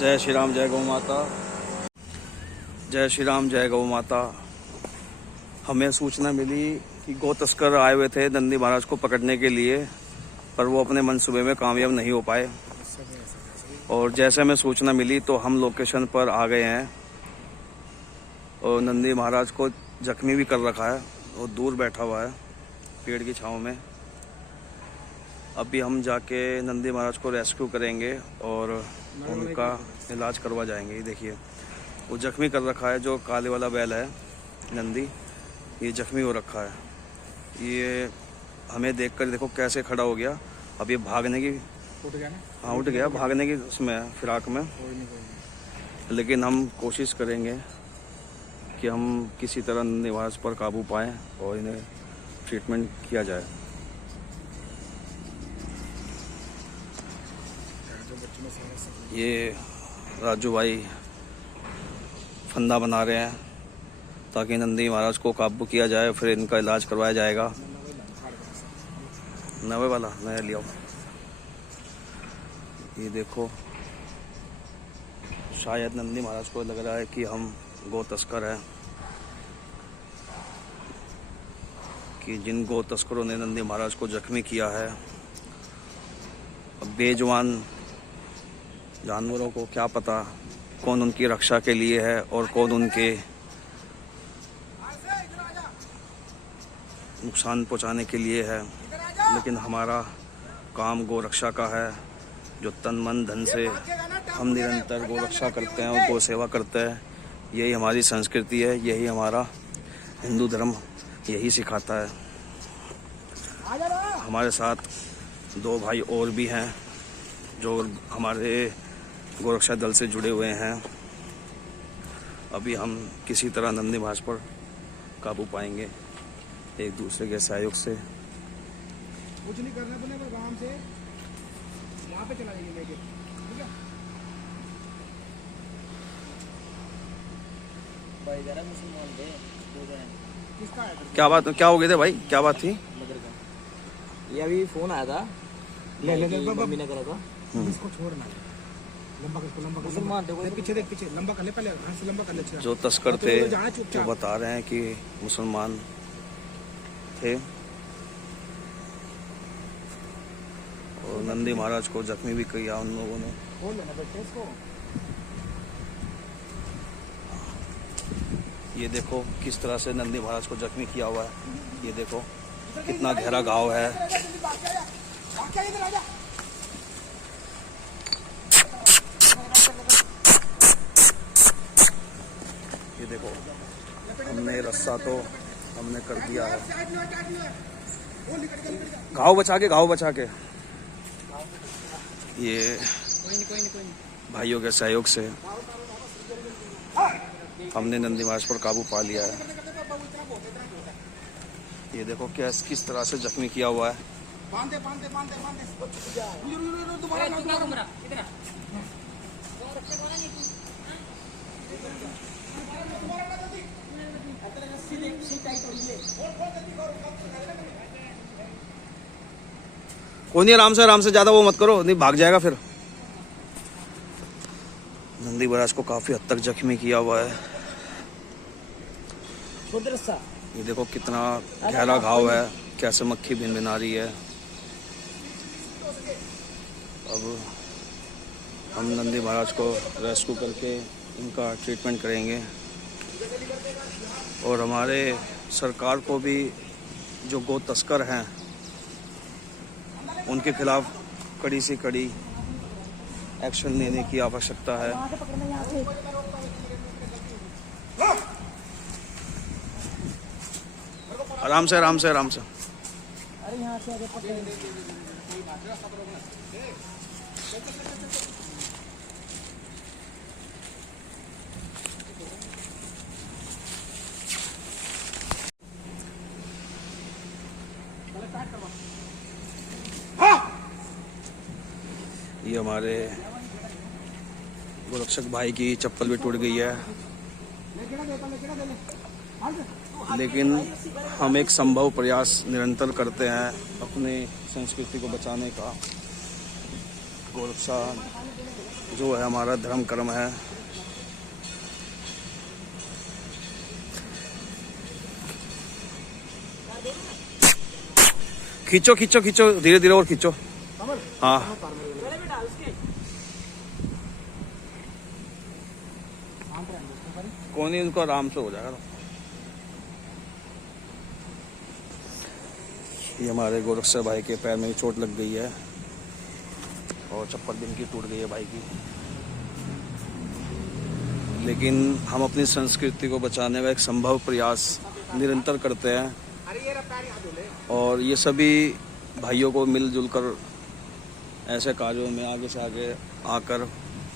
जय श्री राम, जय गौ माता। जय श्री राम, जय गौ माता। हमें सूचना मिली कि गौ तस्कर आए हुए थे नंदी महाराज को पकड़ने के लिए, पर वो अपने मंसूबे में कामयाब नहीं हो पाए। और जैसे हमें सूचना मिली तो हम लोकेशन पर आ गए हैं और नंदी महाराज को जख्मी भी कर रखा है और दूर बैठा हुआ है पेड़ की छांव में। अभी हम जाके नंदी महाराज को रेस्क्यू करेंगे और उनका इलाज करवा जाएंगे। ये देखिए वो जख्मी कर रखा है, जो काले वाला बैल है नंदी, ये जख्मी हो रखा है। ये हमें देखकर देखो कैसे खड़ा हो गया। अब ये भागने की उठ गया ना? हाँ उठ गया, भागने की उसमें फिराक में। कोई नहीं। लेकिन हम कोशिश करेंगे कि हम किसी तरह नंदी महाराज पर काबू पाएँ और इन्हें ट्रीटमेंट किया जाए। ये राजू भाई फंदा बना रहे हैं ताकि नंदी महाराज को काबू किया जाए, फिर इनका इलाज करवाया जाएगा। नवे वाला नया लिया। ये देखो शायद नंदी महाराज को लग रहा है कि हम गौ तस्कर हैं, कि जिन गौ तस्करों ने नंदी महाराज को जख्मी किया है। अब बेजुबान जानवरों को क्या पता कौन उनकी रक्षा के लिए है और कौन उनके नुकसान पहुंचाने के लिए है। लेकिन हमारा काम गौ रक्षा का है, जो तन मन धन से हम निरंतर गौ रक्षा करते हैं और गौ सेवा करते हैं। यही हमारी संस्कृति है, यही हमारा हिंदू धर्म यही सिखाता है। हमारे साथ दो भाई और भी हैं जो हमारे गोरक्षा दल से जुड़े हुए हैं। अभी हम किसी तरह नंदी महाराज पर काबू पाएंगे एक दूसरे के सहयोग से। कुछ नहीं करना पड़ेगा, आराम से यहाँ पे चला जाइए लेके, ठीक है भाई। जरा मुसलमान दे किसका है? क्या बात, क्या हो गए थे भाई, क्या बात थी? ये अभी फोन आया था, ले मम्मी ने करा था। इसको छोड़ना, लंबा कर, लंबा कर, पीछे देख, पीछे लंबा कर ले, पहले हाथ से लंबा कर ले। जो तस्कर थे वो बता रहे हैं कि मुसलमान थे और नंदी महाराज को जख्मी भी किया उन लोगों ने। खोल लेना बेटे इसको। ये देखो किस तरह से नंदी महाराज को जख्मी किया हुआ है। ये देखो कितना गहरा घाव है। ये देखो हमने रस्सा तो हमने कर दिया है, घाव बचा के ये भाइयों के सहयोग से हमने नंदी महाराज पर काबू पा लिया है। ये देखो किस तरह से जख्मी किया हुआ है। कोई नहीं, आराम से, ज्यादा वो मत करो, नहीं भाग जाएगा फिर। नंदी महाराज को काफी हद तक जख्मी किया हुआ है। ये देखो कितना गहरा घाव है, कैसे मक्खी भिनभिना रही है। अब हम नंदी महाराज को रेस्क्यू करके इनका ट्रीटमेंट करेंगे और हमारे सरकार को भी जो गौ तस्कर हैं उनके खिलाफ कड़ी से कड़ी एक्शन लेने की आवश्यकता है। आराम से। अरे यहाँ से आगे पकड़। ये हमारे गोरक्षक भाई की चप्पल भी टूट गई है, लेकिन हम एक संभव प्रयास निरंतर करते हैं अपने संस्कृति को बचाने का। गोरक्षा जो है हमारा धर्म कर्म है। खींचो खींचो खींचो, धीरे धीरे और खींचो। हाँ कौन ही, उनको आराम से हो जाएगा। ये हमारे गोरक्षा भाई के पैर में चोट लग गई है और चप्पल भी इनकी टूट गई है भाई की। लेकिन हम अपनी संस्कृति को बचाने का एक संभव प्रयास निरंतर करते हैं और ये सभी भाइयों को मिलजुल कर ऐसे कार्यों में आगे से आगे आकर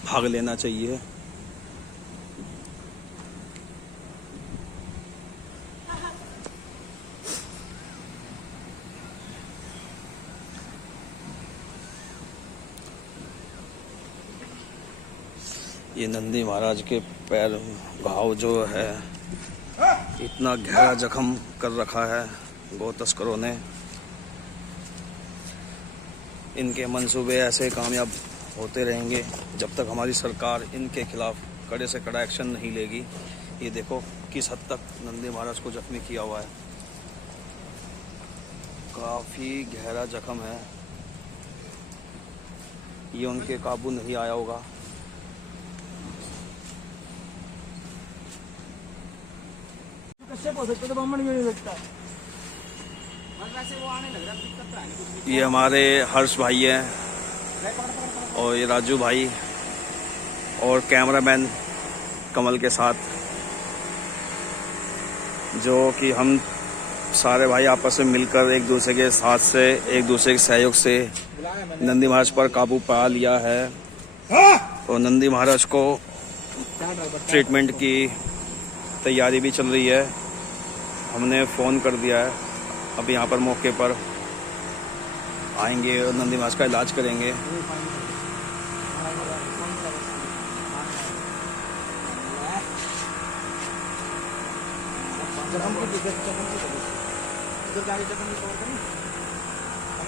भाग लेना चाहिए। ये नंदी महाराज के पैर घाव जो है इतना गहरा जख्म कर रखा है गौ तस्करों ने। इनके मंसूबे ऐसे कामयाब होते रहेंगे जब तक हमारी सरकार इनके खिलाफ कड़े से कड़ा एक्शन नहीं लेगी। ये देखो किस हद तक नंदी महाराज को जख्मी किया हुआ है, काफ़ी गहरा जख्म है। ये उनके काबू नहीं आया होगा। ये हमारे हर्ष भाई हैं और ये राजू भाई और कैमरामैन कमल के साथ, जो कि हम सारे भाई आपस में मिलकर एक दूसरे के साथ से, एक दूसरे के सहयोग से नंदी महाराज पर काबू पा लिया है। और नंदी महाराज को ट्रीटमेंट की तैयारी भी चल रही है। हमने फ़ोन कर दिया है, अब यहाँ पर मौके पर आएंगे और नंदी महाराज का इलाज करेंगे।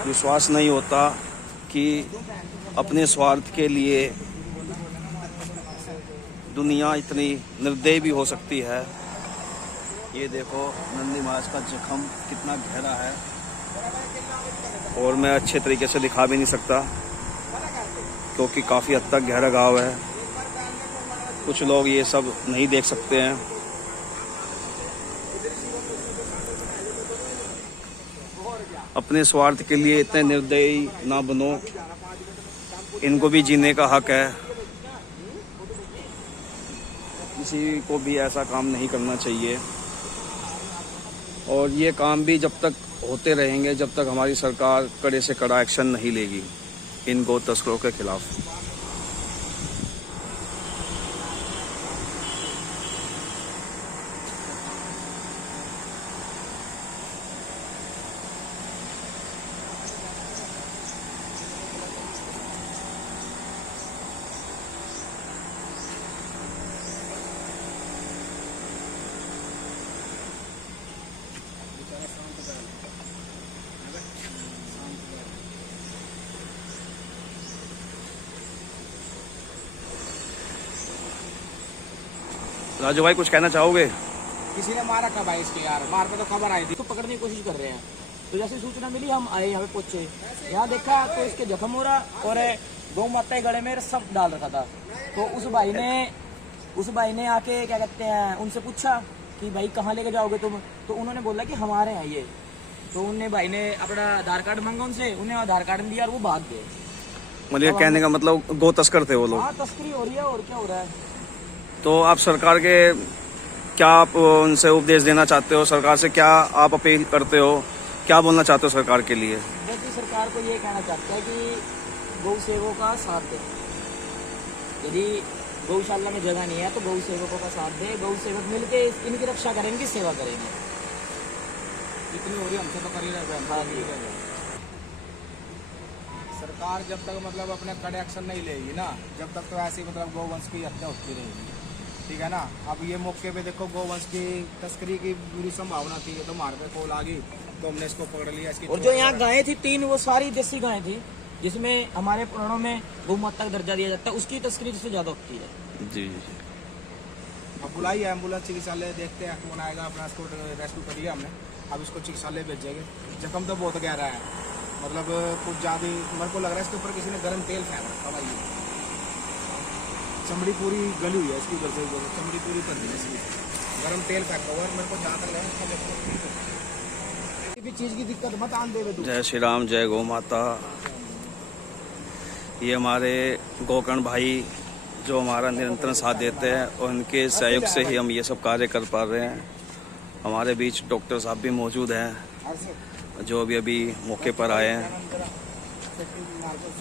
विश्वास नहीं होता कि अपने स्वार्थ के लिए दुनिया इतनी निर्दयी भी हो सकती है। ये देखो नंदी महाराज का जख्म कितना गहरा है और मैं अच्छे तरीके से दिखा भी नहीं सकता क्योंकि काफ़ी हद तक गहरा घाव है। कुछ लोग ये सब नहीं देख सकते हैं। अपने स्वार्थ के लिए इतने निर्दयी ना बनो, इनको भी जीने का हक है। किसी को भी ऐसा काम नहीं करना चाहिए और ये काम भी जब तक होते रहेंगे जब तक हमारी सरकार कड़े से कड़ा एक्शन नहीं लेगी इन गौ तस्करों के खिलाफ। राजू भाई कुछ कहना चाहोगे? किसी ने मारा था भाई इसके यार, मार पे तो खबर आई थी। तो पकड़ने की कोशिश कर रहे हैं, तो जैसे सूचना मिली हम आए, यहाँ पे पहुंचे, यहाँ देखा तो इसके जख्म हो रहा और गौ माता के गले में सब डाल रखा था। तो उस भाई ने आके क्या कहते हैं उनसे पूछा कि भाई कहाँ लेके जाओगे तुम, तो उन्होंने बोला कि हमारे यहाँ ये। तो उन्हें भाई ने अपना आधार कार्ड मांगा उनसे, उन्हें आधार कार्ड दिया और वो भाग गए। मतलब कहने का मतलब गौ तस्कर थे वो लोग? हाँ, तस्करी हो रही है और क्या हो रहा है। तो आप सरकार के क्या आप उनसे उपदेश देना चाहते हो? सरकार से क्या आप अपील करते हो? क्या बोलना चाहते हो सरकार के लिए? जबकि सरकार को ये कहना चाहता है कि गौ सेवकों का साथ दे। यदि गौशाला में जगह नहीं है तो गौ सेवकों का साथ दे। गौ सेवक मिलके इनकी रक्षा करेंगे, इनकी सेवा करेंगे। इतनी हो रही हमसे तो कर ही रहे। सरकार जब तक मतलब अपने कड़े एक्शन नहीं लेगी ना, जब तक तो ऐसे मतलब गौवंश की हत्या होती रहेगी। ठीक है ना। अब ये मौके पे देखो गौवंश की तस्करी की बुरी संभावना थी, तो हमारे पे कॉल आ गई तो हमने इसको पकड़ लिया। इसकी और जो यहाँ गायें थी 3, वो सारी देसी गायें थी। जिसमें हमारे पुराणों में गौ माता का दर्जा दिया जाता है, उसकी तस्करी सबसे ज्यादा होती है। जी। अब बुलाई है एम्बुलेंस चिकित्सालय, देखते हैं कौन आएगा, अपना इसको रेस्क्यू करिए हमने। अब इसको चिकित्सालय भेजेंगे। जख्म तो बहुत गहरा है, मतलब कुछ ज़्यादा मेरे को लग रहा है इसके ऊपर किसी ने गर्म तेल फेंक रखा भाई। चमड़ी पूरी गली हुई है इसकी वजह से, चमड़ी पूरी कर दी है इसकी, गर्म तेल फेंका हुआ है। मेरे को जहाँ तक लगा किसी भी चीज़ की दिक्कत मत आन देवे तू। जय श्री राम, जय गौ माता। ये हमारे गोकर्ण भाई जो हमारा निरंतर साथ देते हैं और उनके सहयोग से ही हम ये सब कार्य कर पा रहे हैं। हमारे बीच डॉक्टर साहब भी मौजूद हैं जो अभी मौके पर आए हैं।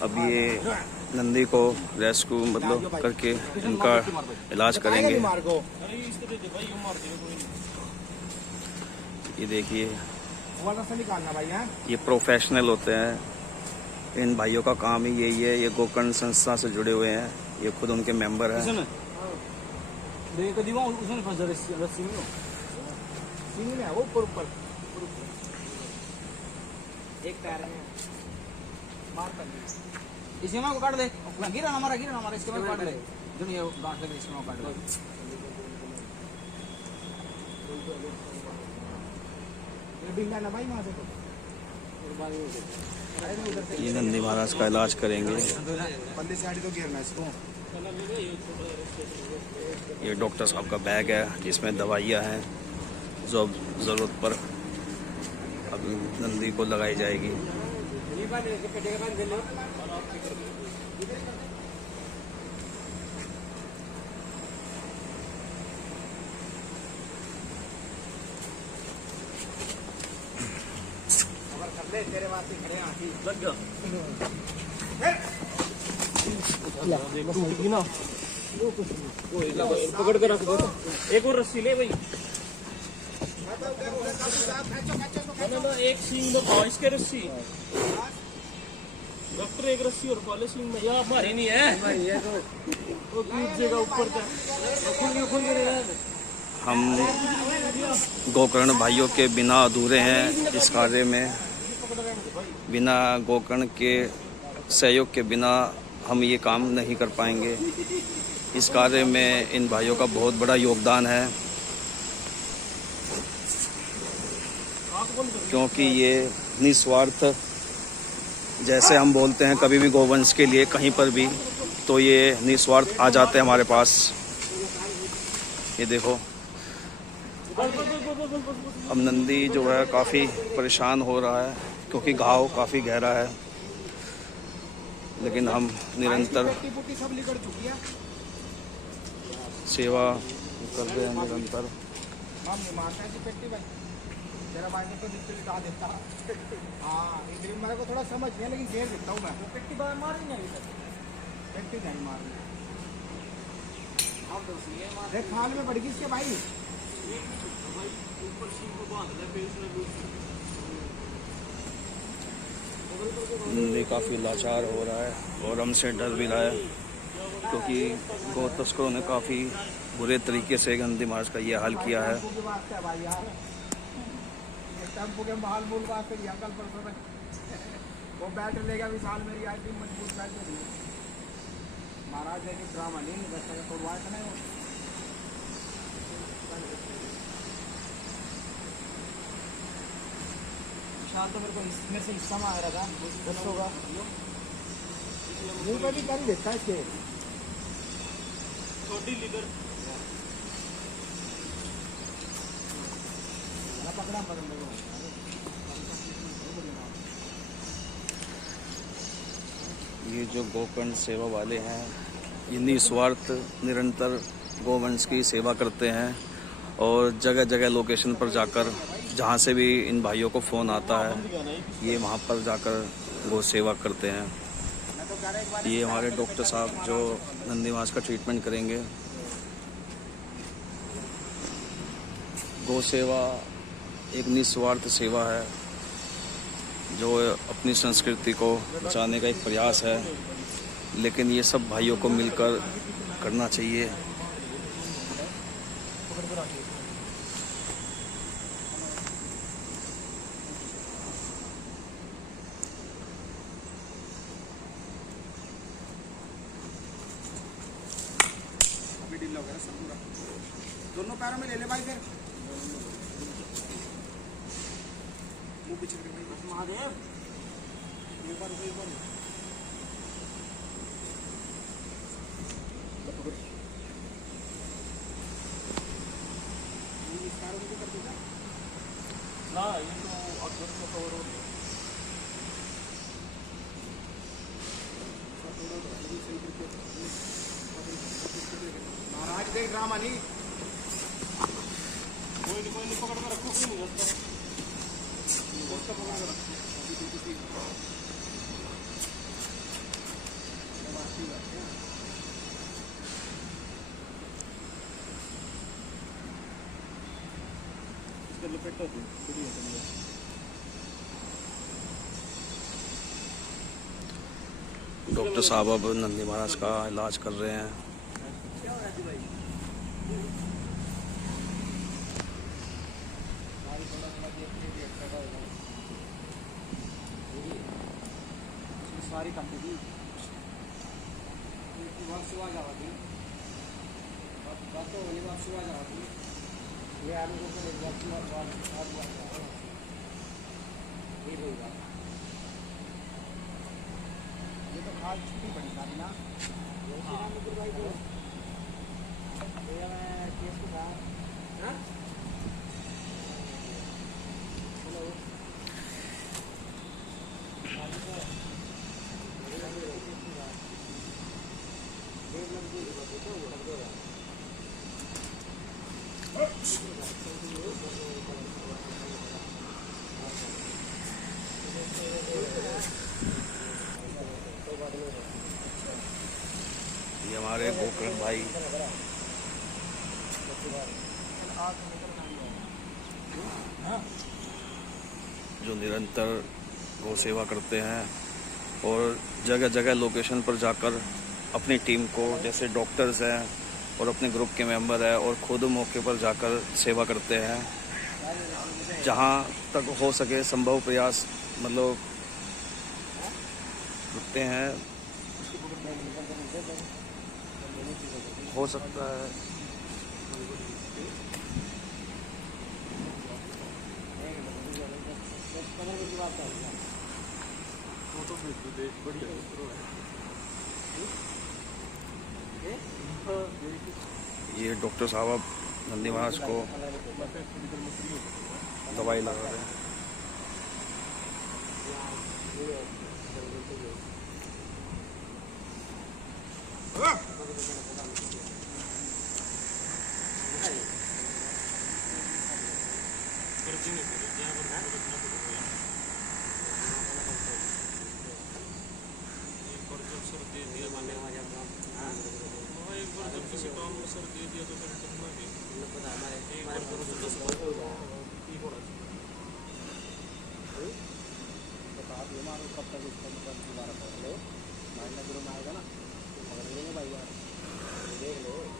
अब ये नंदी को रेस्क्यू मतलब करके इनका इलाज करेंगे। ये देखिए, ये प्रोफेशनल होते हैं, इन भाइयों का काम ही यही है। ये गोकर्ण संस्था से जुड़े हुए हैं, ये खुद उनके मेंबर हैं। एक पैर में मार कर इसी में काट दे, गिरा हमारा इसके बाद काट दे, जो ये गांठ लगे इसमें काट दे। बिंगा ना भाई वहाँ से तो ये नंदी महाराज का इलाज करेंगे। बंदी साइड तो गिरना इसको। ये डॉक्टर साहब का बैग है जिसमें दवाइयाँ हैं जो अब ज़रूरत पर अब नंदी को लगाई जाएगी। तेरे वास्ते खड़े हाथी लग गया पकड़ कर रख दो। एक और रस्सी ले भाई, एक सींग दो इसके रस्सी डॉक्टर, एक रस्सी और कॉलेज सींग में। यहाँ हमारी नहीं है, वो टूट जाएगा ऊपर का। हम गोकर्ण भाइयों के बिना अधूरे हैं इस कार्य में। बिना गोकर्ण के सहयोग के बिना हम ये काम नहीं कर पाएंगे। इस कार्य में इन भाइयों का बहुत बड़ा योगदान है, क्योंकि ये निस्वार्थ, जैसे हम बोलते हैं कभी भी गोवंश के लिए कहीं पर भी, तो ये निस्वार्थ आ जाते हैं हमारे पास। ये देखो, अब नंदी जो है काफ़ी परेशान हो रहा है क्योंकि घाव काफ़ी गहरा है, लेकिन हम निरंतर सेवा कर रहे हैं निरंतर। तेरा भाई ने तो डिस्ट्रिक्ट लिटा देता। हाँ, मेरे को थोड़ा समझ नहीं है, लेकिन घेर देता हूँ मैं। पेट्टी बाहर मार नहीं पेट्टी नहीं मारनी। देख खाल में पड़ गई इसके भाई। नंदी काफ़ी लाचार हो रहा है और हमसे डर भी रहा है, क्योंकि गौ तस्करों ने काफ़ी बुरे तरीके से नंदी महाराज का ये हाल किया है। टेम्पो के बहाल मूल वास्ते लिया कल परसों में। वो बैट लेगा विशाल मेरी आज भी मजबूत बैट में दी। महाराज ने कि ड्रामा नहीं बच्चा का कोई वाट नहीं हो। विशाल तो मेरे को इसमें से हिस्सा में आ रहा था, बस होगा मुंह पे भी कर ही देता है इसके। छोटी लीवर पकड़ा बदल देगा। ये जो गोकर्ण सेवा वाले हैं, ये निस्वार्थ निरंतर गोवंश की सेवा करते हैं और जगह जगह लोकेशन पर जाकर, जहाँ से भी इन भाइयों को फ़ोन आता है, ये वहाँ पर जाकर गौ सेवा करते हैं। ये हमारे डॉक्टर साहब जो नंदी महाराज का ट्रीटमेंट करेंगे। गौ सेवा एक निस्वार्थ सेवा है जो अपनी संस्कृति को बचाने का एक प्रयास है, लेकिन ये सब भाइयों को मिलकर करना चाहिए। रस्सा पूरा। दोनों पैरों में ले ले भाई फिर। मुंह पीछे कर भाई। महादेव एक बार एक बार इस पैरों में भी कर देगा। ना ये तो अगस्त में कवर हो गया। महाराज देख ड्रामा नहीं। कोई नहीं पकड़ कर रखो, कोई नहीं रखता। उसका पकड़ कर रखो। इसका लपेटा तो बढ़िया चलिए। डॉक्टर साहब अब नंदी महाराज का इलाज कर रहे हैं। क्या हो रहा है भाई? सारी कंपनी बात सुबह जावा थी। बात तो होली बात सुबह जावा थी। ये आलू को एक बात सुबह बाद ये होगा। ये तो खास छुट्टी बड़ी सारी ना। हाँ भाई को ये मैं केस को कहा हाँ चलो ये हमारे गोकर्ण भाई जो निरंतर गौ सेवा करते हैं और जगह जगह लोकेशन पर जाकर अपनी टीम को, जैसे डॉक्टर्स हैं और अपने ग्रुप के मेंबर हैं, और खुद मौके पर जाकर सेवा करते हैं। जहां तक हो सके संभव प्रयास मतलब करते हैं। हो सकता है ये डॉक्टर साहब अब नंदी महाराज को दवाई लगा रहे हैं।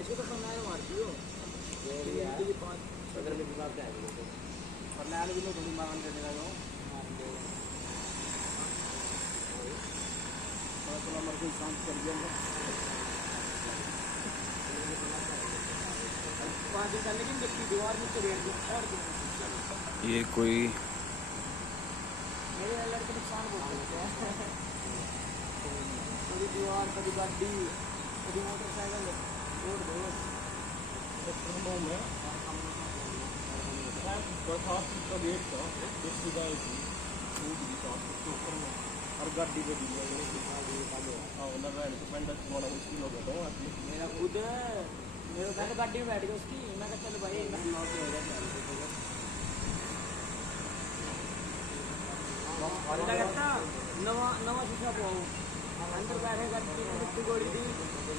इसको तो बनाए मार दियो अगर मेरे दिमाग पे आएगा तो और लाल भी थोड़ी मांग देने का जो थोड़ा मर को शांत कर दिया 5 दिन पहले लेकिन देखी दीवार में तो रेड और ये कोई मेरे लड़के नुकसान बहुत होते हैं। कभी दीवार, कभी गाड़ी, कभी मोटरसाइकिल रोड दो और गाड़ी पे भी मेरा खुद मेरे मैं तो गाड़ी में बैठ गया उसकी, मैं कहा चलो भाई नवा नवा शीशा पाओ अंदर बैठे गाड़ी मिट्टी गोड़ी थी,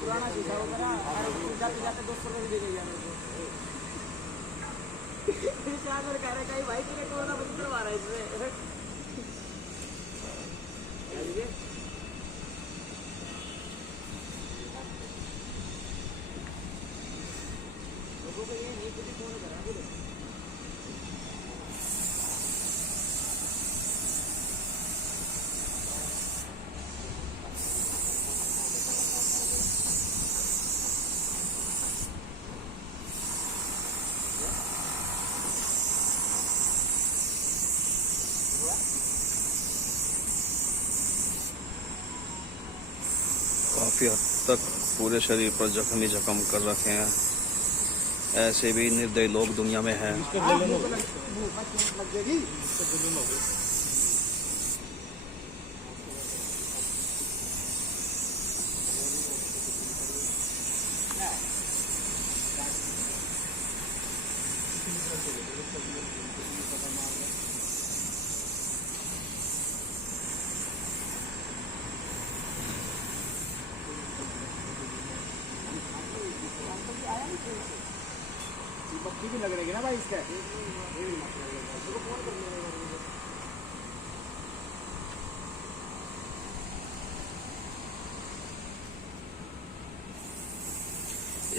पुराना शीशा वगैरह जाते जाते 200 रुपये दे दिया मेरे को। चार बार कह रहे कहीं भाई तेरे को ना बंद करवा रहा है इसमें लोगों को ये नहीं कुछ फोन करा बोले काफ़ी हद तक पूरे शरीर पर जख्म ही जख्म कर रखे हैं। ऐसे भी निर्दयी लोग दुनिया में हैं। बत्ती भी लग रही है ना भाई इसका।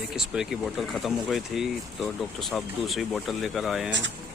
एक स्प्रे की बोतल ख़त्म हो गई थी तो डॉक्टर साहब दूसरी बोतल लेकर आए हैं।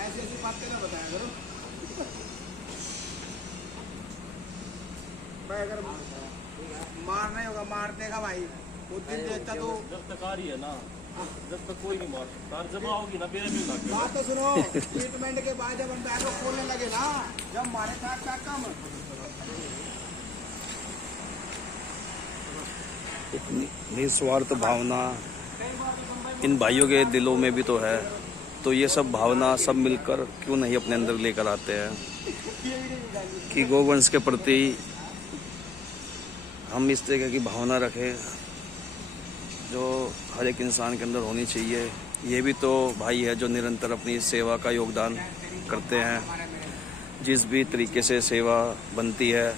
ऐसी ऐसी बातें ना बताया करो। भाई अगर मारना ही होगा मार देगा भाई। उस दिन देखता तो जब तक आ रही है ना, जब तक कोई नहीं मार सकता। जब आओगी ना मेरे भी लग बात तो सुनो। ट्रीटमेंट के बाद जब हम बैग को खोलने लगे ना, जब मारे था कम इतनी निस्वार्थ भावना इन भाइयों के दिलों में भी तो है, तो ये सब भावना सब मिलकर क्यों नहीं अपने अंदर लेकर आते हैं कि गोवंश के प्रति हम इस तरह की भावना रखें जो हर एक इंसान के अंदर होनी चाहिए। ये भी तो भाई है जो निरंतर अपनी सेवा का योगदान करते हैं। जिस भी तरीके से सेवा बनती है,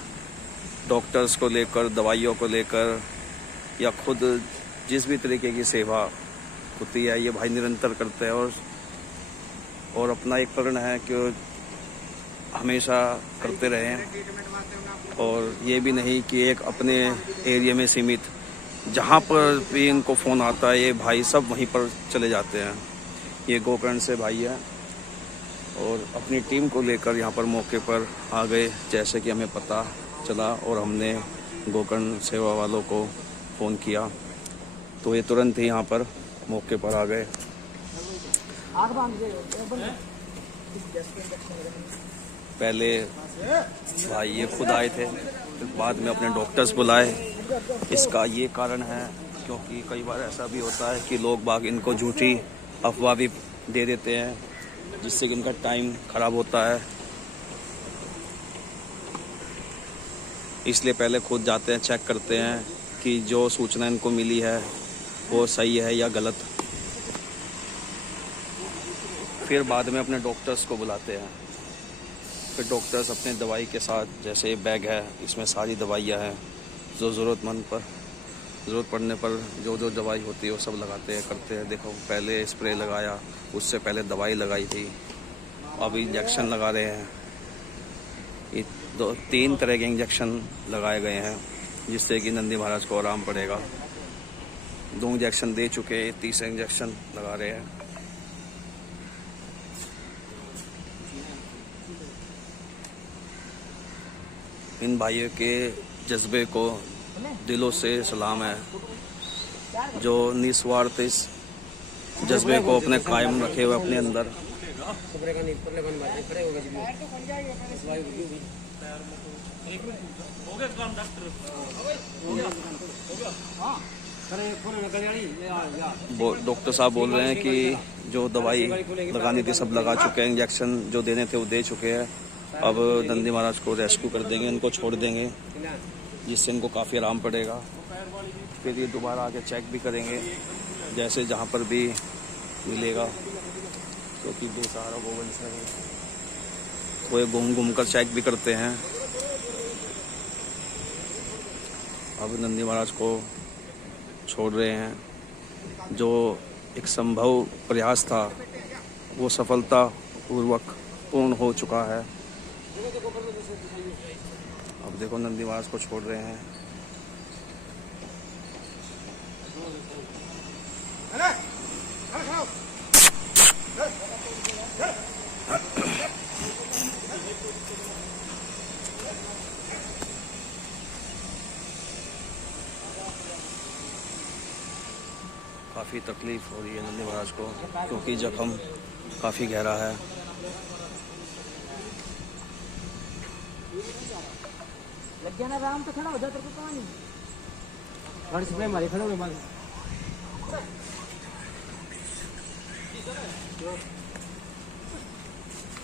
डॉक्टर्स को लेकर, दवाइयों को लेकर, या खुद जिस भी तरीके की सेवा होती है, ये भाई निरंतर करते हैं और अपना एक प्रण है कि हमेशा करते रहें। और ये भी नहीं कि एक अपने एरिया में सीमित, जहाँ पर भी इनको फ़ोन आता है ये भाई सब वहीं पर चले जाते हैं। ये गोकर्ण से भाई है और अपनी टीम को लेकर यहाँ पर मौके पर आ गए जैसे कि हमें पता चला, और हमने गोकर्ण सेवा वालों को फ़ोन किया तो ये तुरंत ही यहाँ पर मौके पर आ गए। पहले भाई ये खुद आए थे, फिर बाद में अपने डॉक्टर्स बुलाए। इसका ये कारण है क्योंकि कई बार ऐसा भी होता है कि लोग बाग इनको झूठी अफवाह भी दे देते हैं जिससे कि इनका टाइम ख़राब होता है। इसलिए पहले खुद जाते हैं, चेक करते हैं कि जो सूचना इनको मिली है वो सही है या गलत। फिर बाद में अपने डॉक्टर्स को बुलाते हैं। फिर डॉक्टर्स अपने दवाई के साथ, जैसे ये बैग है इसमें सारी दवाइयाँ हैं जो ज़रूरत पड़ने पर जो जो दवाई होती है वो सब लगाते हैं, करते हैं। देखो पहले स्प्रे लगाया, उससे पहले दवाई लगाई थी, अब इंजेक्शन लगा रहे हैं। ये 2-3 तरह के इंजेक्शन लगाए गए हैं जिससे कि नंदी महाराज को आराम पड़ेगा। 2 इंजेक्शन दे चुके, तीसरा इंजेक्शन लगा रहे हैं। इन भाइयों के जज्बे को दिलों से सलाम है जो निस्वार्थ इस जज्बे को अपने कायम रखे हुए अपने अंदर। डॉक्टर साहब बोल रहे हैं कि जो दवाई लगानी थी सब लगा चुके हैं, इंजेक्शन जो देने थे वो दे चुके हैं। अब नंदी महाराज को रेस्क्यू कर देंगे, इनको छोड़ देंगे जिससे इनको काफ़ी आराम पड़ेगा। फिर ये दोबारा आके चेक भी करेंगे जैसे जहाँ पर भी मिलेगा, क्योंकि बेसहारा गोवंश है वो ये घूम कर चेक भी करते हैं। अब नंदी महाराज को छोड़ रहे हैं। जो एक संभव प्रयास था वो सफलतापूर्वक पूर्ण हो चुका है। अब देखो नंदी महाराज को छोड़ रहे हैं। काफ़ी तकलीफ हो रही है नंदी महाराज को, क्योंकि जख्म काफ़ी गहरा है। लग गया ना राम, तो खड़ा हो जा, तेरे को कहाँ नहीं गाड़ी से मारे खड़े हो मारे।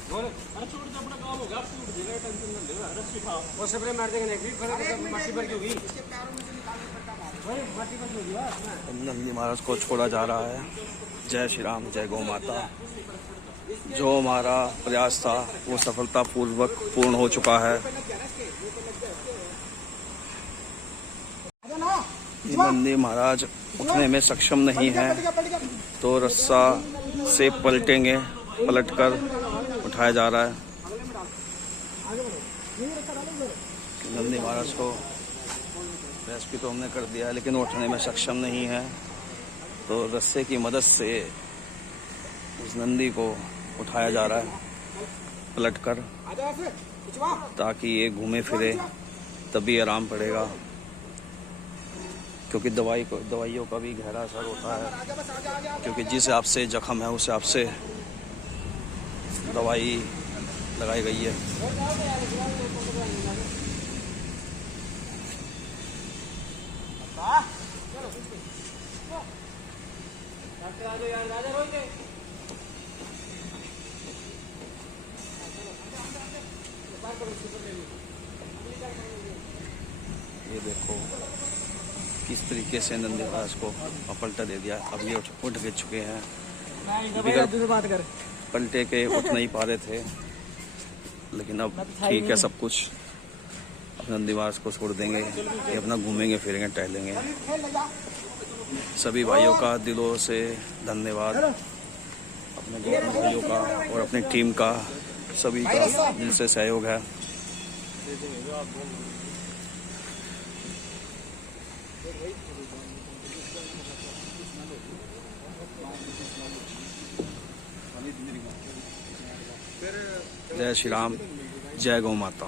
अरे छोड़ दे, अपना काम हो गया, टूट देगा, टेंशन ना ले, रस्सी उठा। वो स्प्रे मार देंगे नहीं फिर मट्टी पर क्यों होगी मट्टी पर क्यों होगी। नंदी महाराज को छोड़ा जा रहा है। जय श्री राम, जय गौ माता। जो हमारा प्रयास था वो सफलतापूर्वक पूर्ण हो चुका है। नंदी महाराज उठने में सक्षम नहीं है, तो रस्सा से पलटेंगे, पलटकर उठाया जा रहा है। नंदी महाराज को रेस्क्यू तो हमने कर दिया है, लेकिन उठने में सक्षम नहीं है, तो रस्से की मदद से उस नंदी को उठाया जा रहा है पलटकर, ताकि ये घूमे फिरे, तभी आराम पड़ेगा। क्योंकि दवाइयों का भी गहरा असर होता है, क्योंकि जिस हिसाब से जख्म है उस हिसाब से दवाई लगाई गई है। ये देखो किस तरीके से नंदी महाराज को पलटा दे दिया। अब ये उठ के चुके हैं, बात कर। पलटे के उठ नहीं पा रहे थे, लेकिन अब ठीक है सब कुछ। अब नंदी महाराज को छोड़ देंगे, ये अपना घूमेंगे फिरेंगे टहलेंगे। सभी भाइयों का दिलों से धन्यवाद, अपने गौतम भाइयों का और अपनी टीम का, सभी का दिल से सहयोग है। जय श्री राम, जय गौ माता।